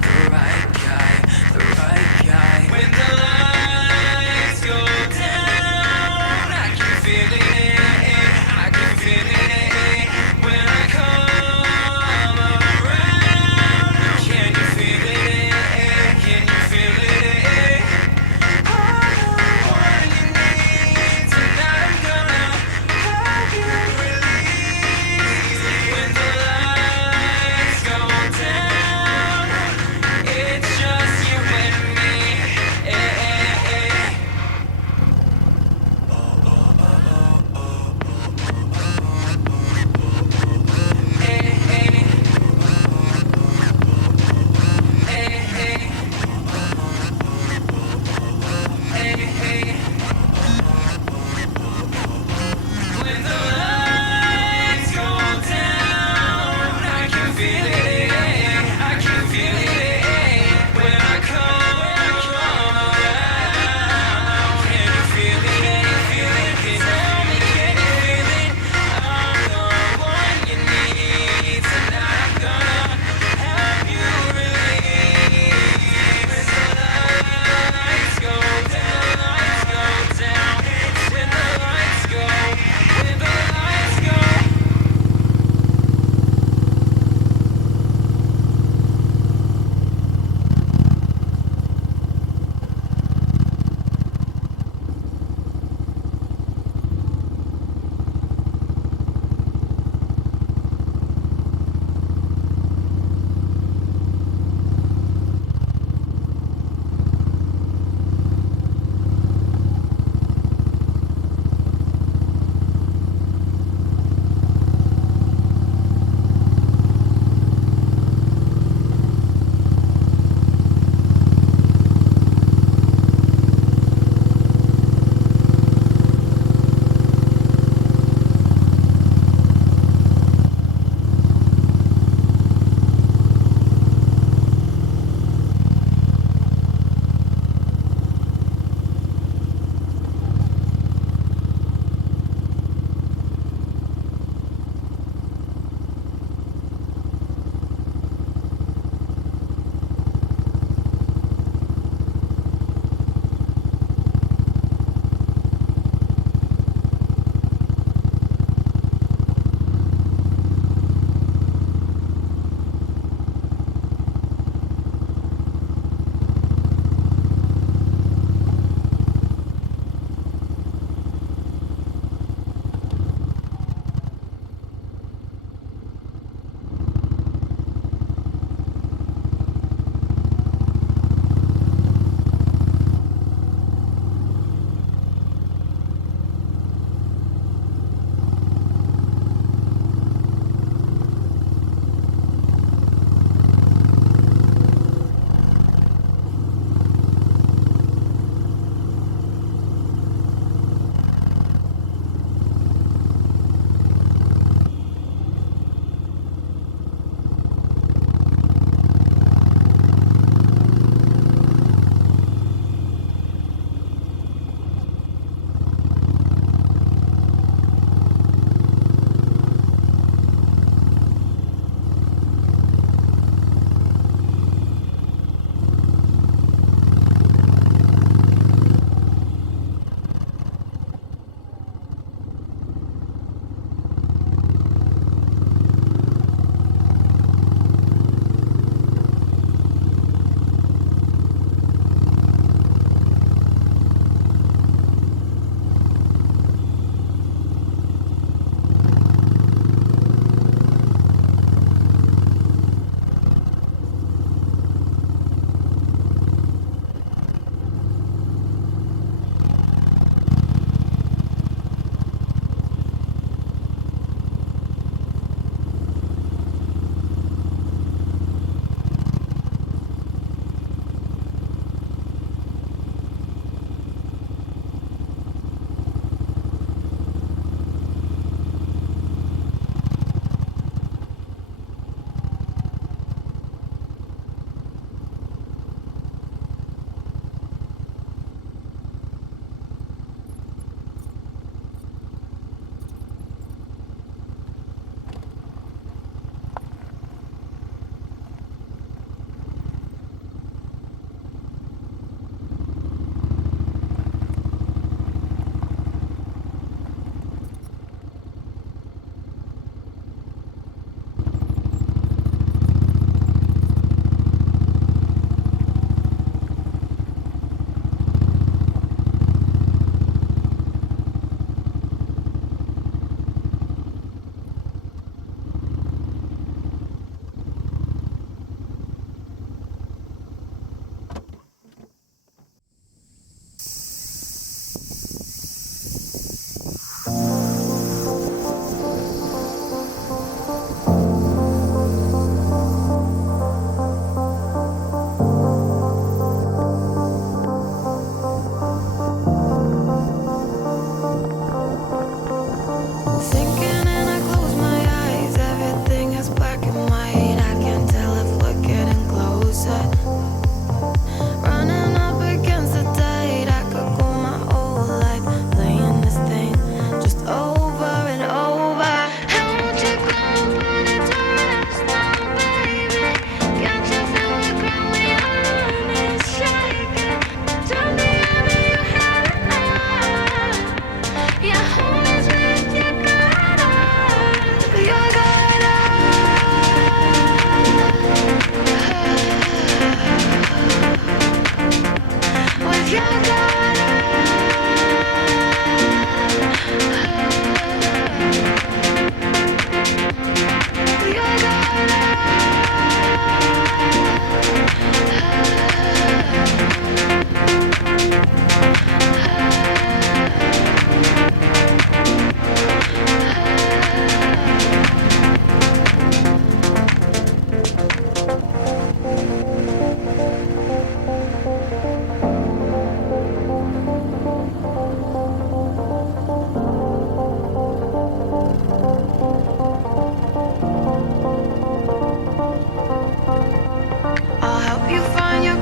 the right guy, the right guy. When the lights go down, I can feel it, I can feel it. When I come around, can you feel it? Can you feel it? I'm the one you need tonight. I'm gonna help you release. When the lights go down, it's just you and me.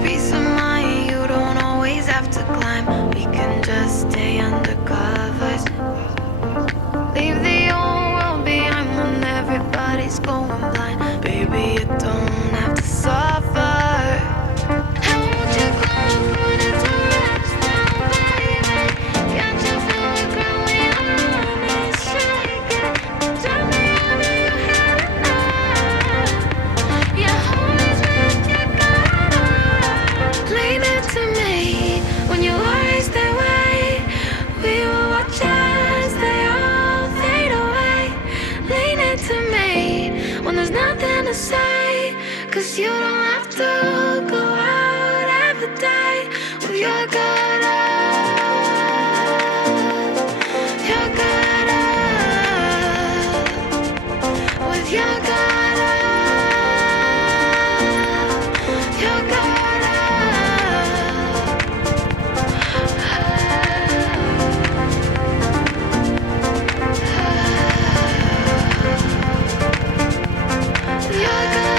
peace of mind. You don't always have to climb. We can just stay under covers. Leave the old world behind when everybody's going blind. Baby, you don't have to suffer. And won't you come put it to rest now, baby? Can't you feel the ground when your arm is shaking? Tell me how do you have it now? Your home is with your God. Lean into me when your worries they weigh. We will watch as they all fade away. Lean into me when there's nothing to say. 'Cause you don't have to go out every day with your good up. Your good up. With your good up. Your good up. Your good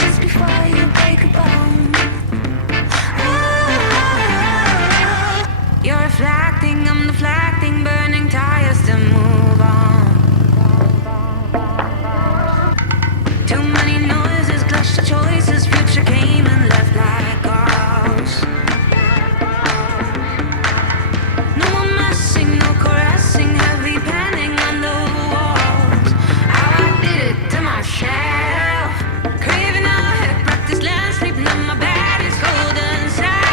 just before you break a bone. You're reflecting, I'm deflecting, burning tires to move on. Too many noises, clash the choices, future came and left like ghosts. No more messing, no caressing, heavy panning on the walls. How I did it to myself, craving a hip, practice land, sleeping on my bed is cold inside.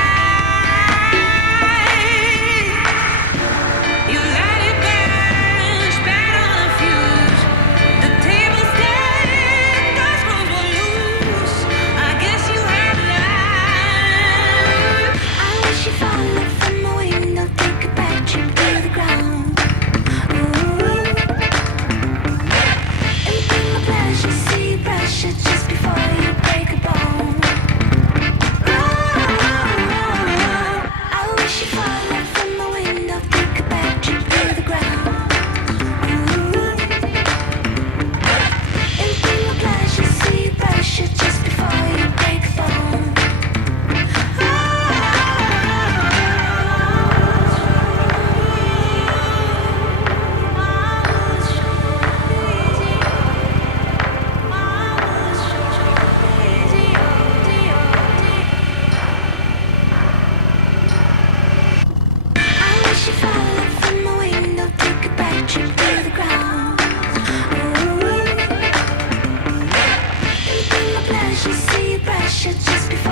should just be